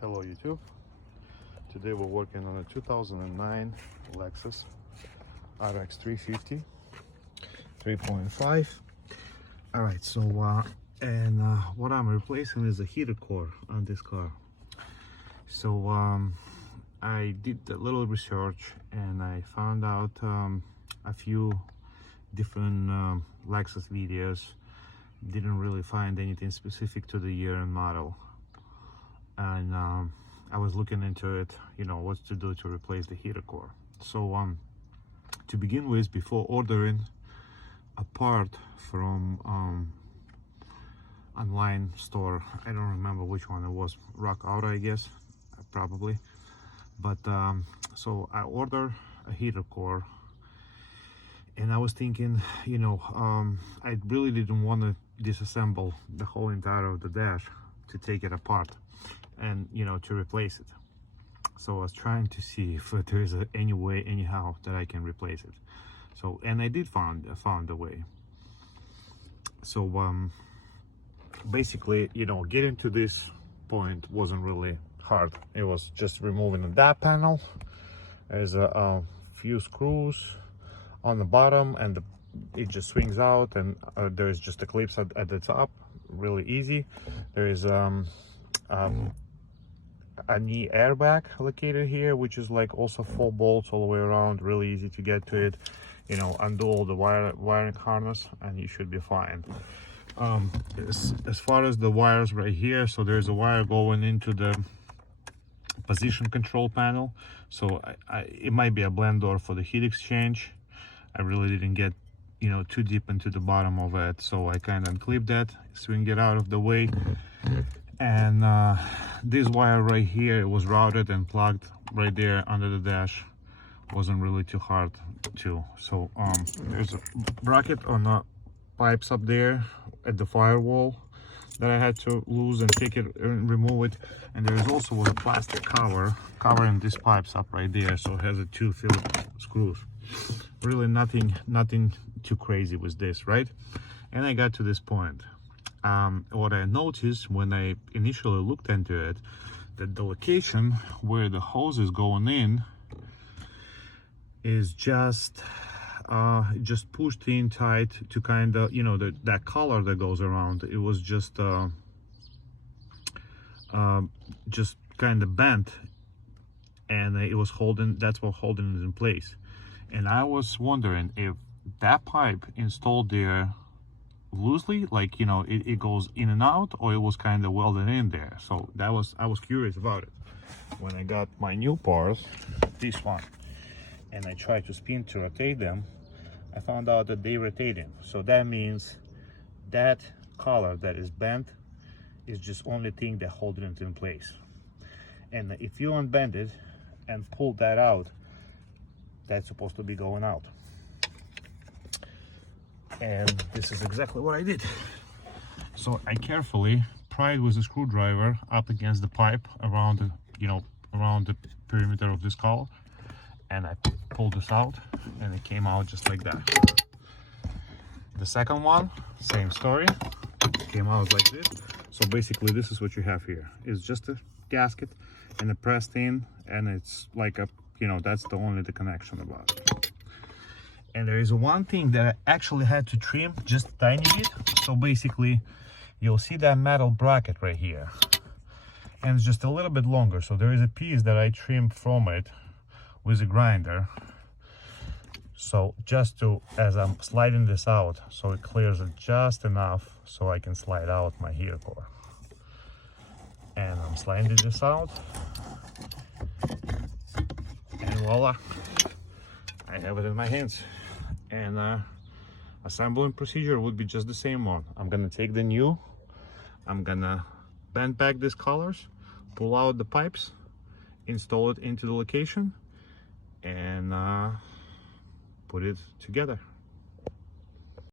Hello YouTube. Today we're working on a 2009 Lexus RX350 3.5. All right, so what I'm replacing is a heated core on this car. So I did a little research and I found out a few different Lexus videos. Didn't really find anything specific to the year and model, and I was looking into it, what to do to replace the heater core. So to begin with, before ordering a part from online store, I don't remember which one it was, Rock Auto I guess, probably, but so I ordered a heater core, and I was thinking, I really didn't want to disassemble the whole entire of the dash to take it apart and to replace it. So I was trying to see if there is any way anyhow that I can replace it. So, and I did found a way. So basically, getting to this point wasn't really hard. It was just removing the DAP panel. There's a few screws on the bottom, and it just swings out, and there's just the clips at the top. Really easy. There is a knee airbag located here, which is like also 4 bolts all the way around. Really easy to get to it. Undo all the wiring harness and you should be fine. As far as the wires right here, so there's a wire going into the position control panel. So it might be a blend door for the heat exchange. I really didn't get too deep into the bottom of it, so I kind of unclipped that, swing it out of the way, and this wire right here, it was routed and plugged right there under the dash. Wasn't really too hard to. So there's a bracket on the pipes up there at the firewall that I had to lose and take it and remove it, and there's also a plastic cover covering these pipes up right there, so it has 2 Phillips screws. Really nothing too crazy with this, right? And I got to this point. What I noticed when I initially looked into it, that the location where the hose is going in is just pushed in tight to kind of, that collar that goes around, it was just kind of bent, and it was holding, that's what holding it in place. And I was wondering if that pipe installed there loosely, like it goes in and out, or it was kind of welded in there. So I was curious about it. When I got my new parts, this one, and I tried to spin to rotate them, I found out that they rotating. So that means that collar that is bent is just only thing that holding it in place. And if you unbend it and pull that out, that's supposed to be going out. And this is exactly what I did. So I carefully pried with a screwdriver up against the pipe around the, around the perimeter of this collar, and I pulled this out, and it came out just like that. The second one, same story, came out like this. So basically this is what you have here. It's just a gasket and a pressed in, and it's like a, that's the only the connection about it. And there is one thing that I actually had to trim just a tiny bit. So basically you'll see that metal bracket right here, and it's just a little bit longer. So there is a piece that I trimmed from it with a grinder. So just to, as I'm sliding this out, so it clears it just enough so I can slide out my heater core. And I'm sliding this out, and voila, I have it in my hands. And assembling procedure would be just the same one. I'm gonna take the new, I'm gonna bend back these collars, pull out the pipes, install it into the location, and put it together.